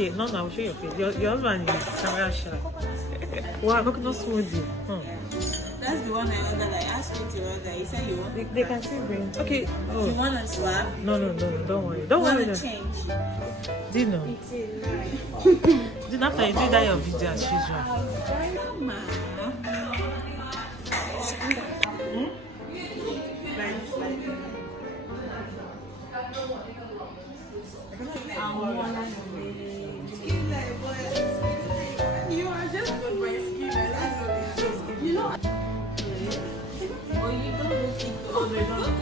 Okay, no, I'll show your face. Your husband is camera shy. Wow, coconut smoothie. That's the one I ordered. I asked you to order. You said you want. They can still bring. Okay. Oh. You want to swap? No. Don't worry. Don't worry. Want to change? Do you know? Then after you do that your video as usual. You are just with my skin. You know. Oh, you don't look it. Oh, they don't.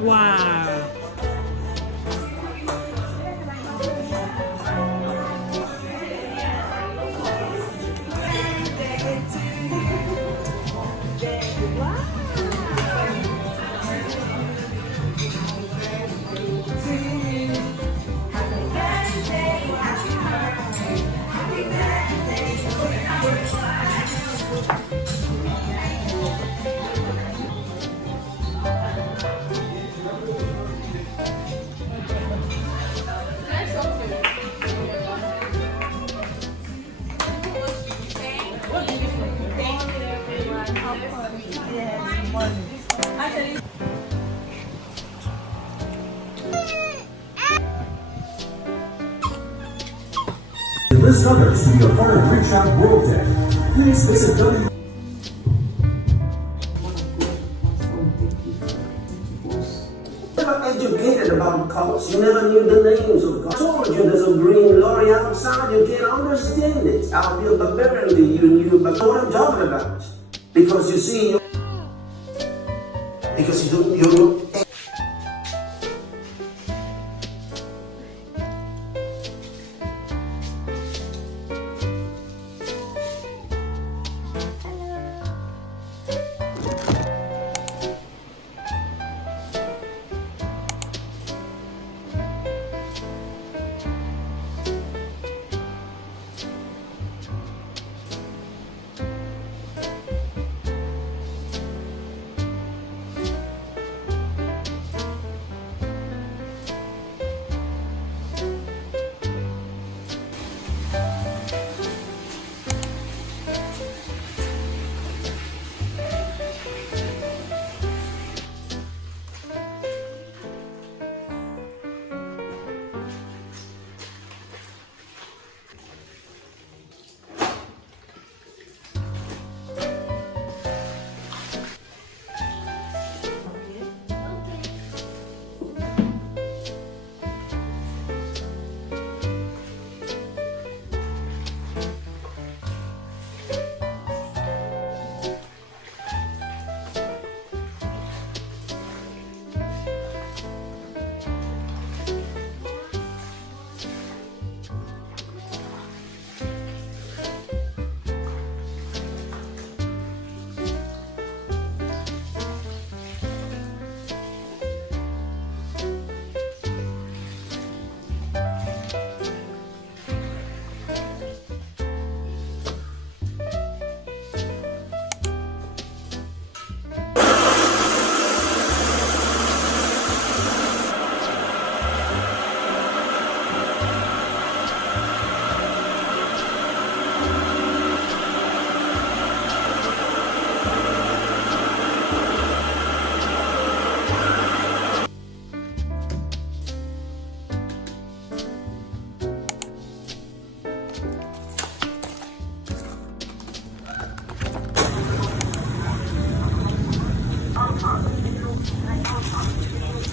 Wow. This summer to be a part of Reach Out World Day. Please visit Never educated about colors. You never knew the names of colors. I told you there's a green lorry outside. You can't understand it. I'll be a barbarian to you knew but what I'm talking about. Because you see, because you don't.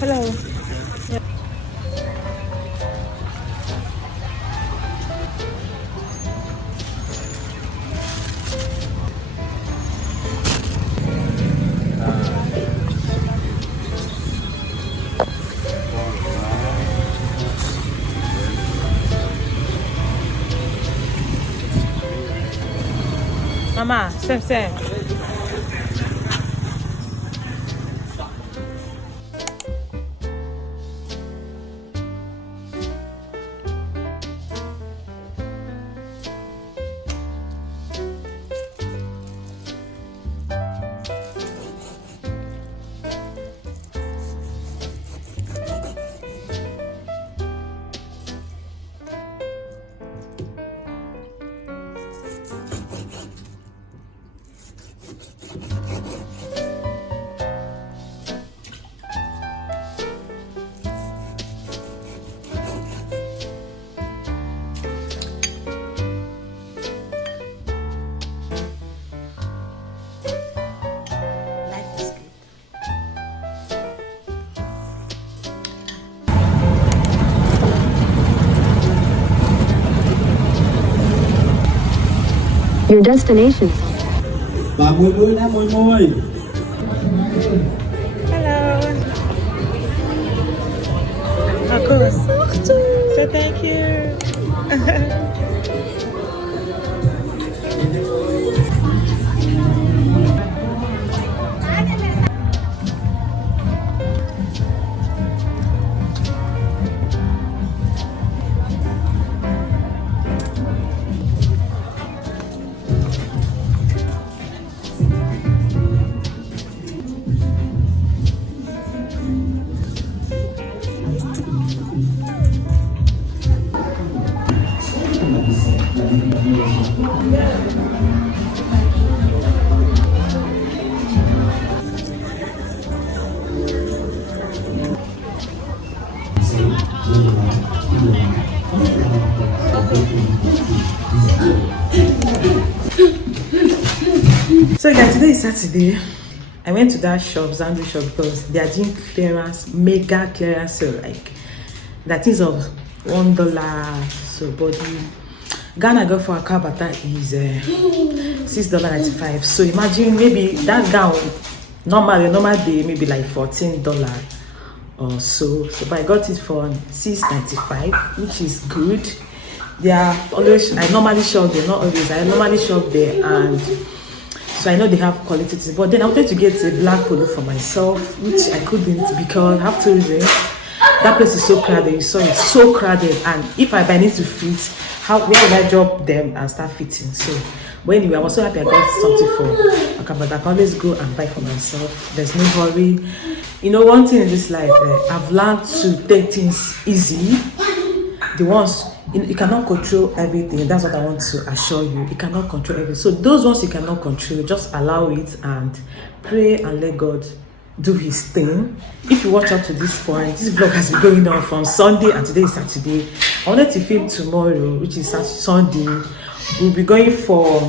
Hello. Mama, same. Your destination. Hello. Of course. So thank you. So guys, today is Saturday. I went to that shop, Zandu shop, because they are doing clearance, mega clearance sale, like that is of $1. So body Ghana girl for a car bata is $6.95. So imagine maybe that gown normal day maybe like $14 or so. So but I got it for $6.95, which is good. They are always, I normally shop there, not always, I normally shop there, and so I know they have quality things. But then I wanted to get a black polo for myself, which I couldn't because I have to reason that place is so crowded. You saw it's so crowded, and if I need to fit, where will I drop them and start fitting? So but anyway, I was so happy I got something for okay, but I can always go and buy for myself. There's no hurry. You know, one thing in this life, I've learned to take things easy. The ones you cannot control everything. That's what I want to assure you. You cannot control everything. So those ones you cannot control, just allow it and pray and let God do his thing. If you watch up to this point, this vlog has been going on from Sunday and today is Saturday. I wanted to film tomorrow, which is Sunday. We'll be going for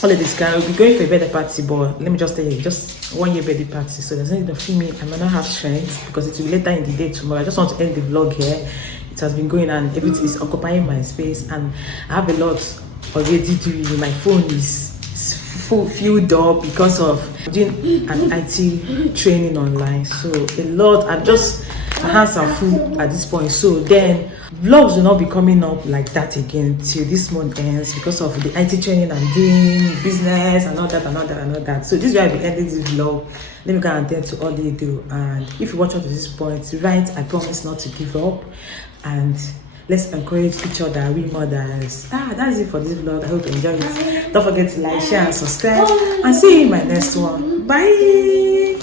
holidays. We'll be going for a birthday party, but let me just tell you, just 1 year birthday party. So there's no need to film me. I might not have strength because it will be later in the day tomorrow. I just want to end the vlog here. It has been going and everything is occupying my space, and I have a lot already doing. My phone is filled up because of doing an IT training online. So a lot, and just my hands are full at this point. So then vlogs will not be coming up like that again till this month ends because of the IT training I'm doing, business and all that. So this is where I'll be ending this vlog. Let me go and attend to all they do. And if you watch up to this point, right, I promise not to give up. And let's encourage each other, we mothers. That's it for this vlog. I hope you enjoyed it. Don't forget to like, share, and subscribe. And see you in my next one. Bye.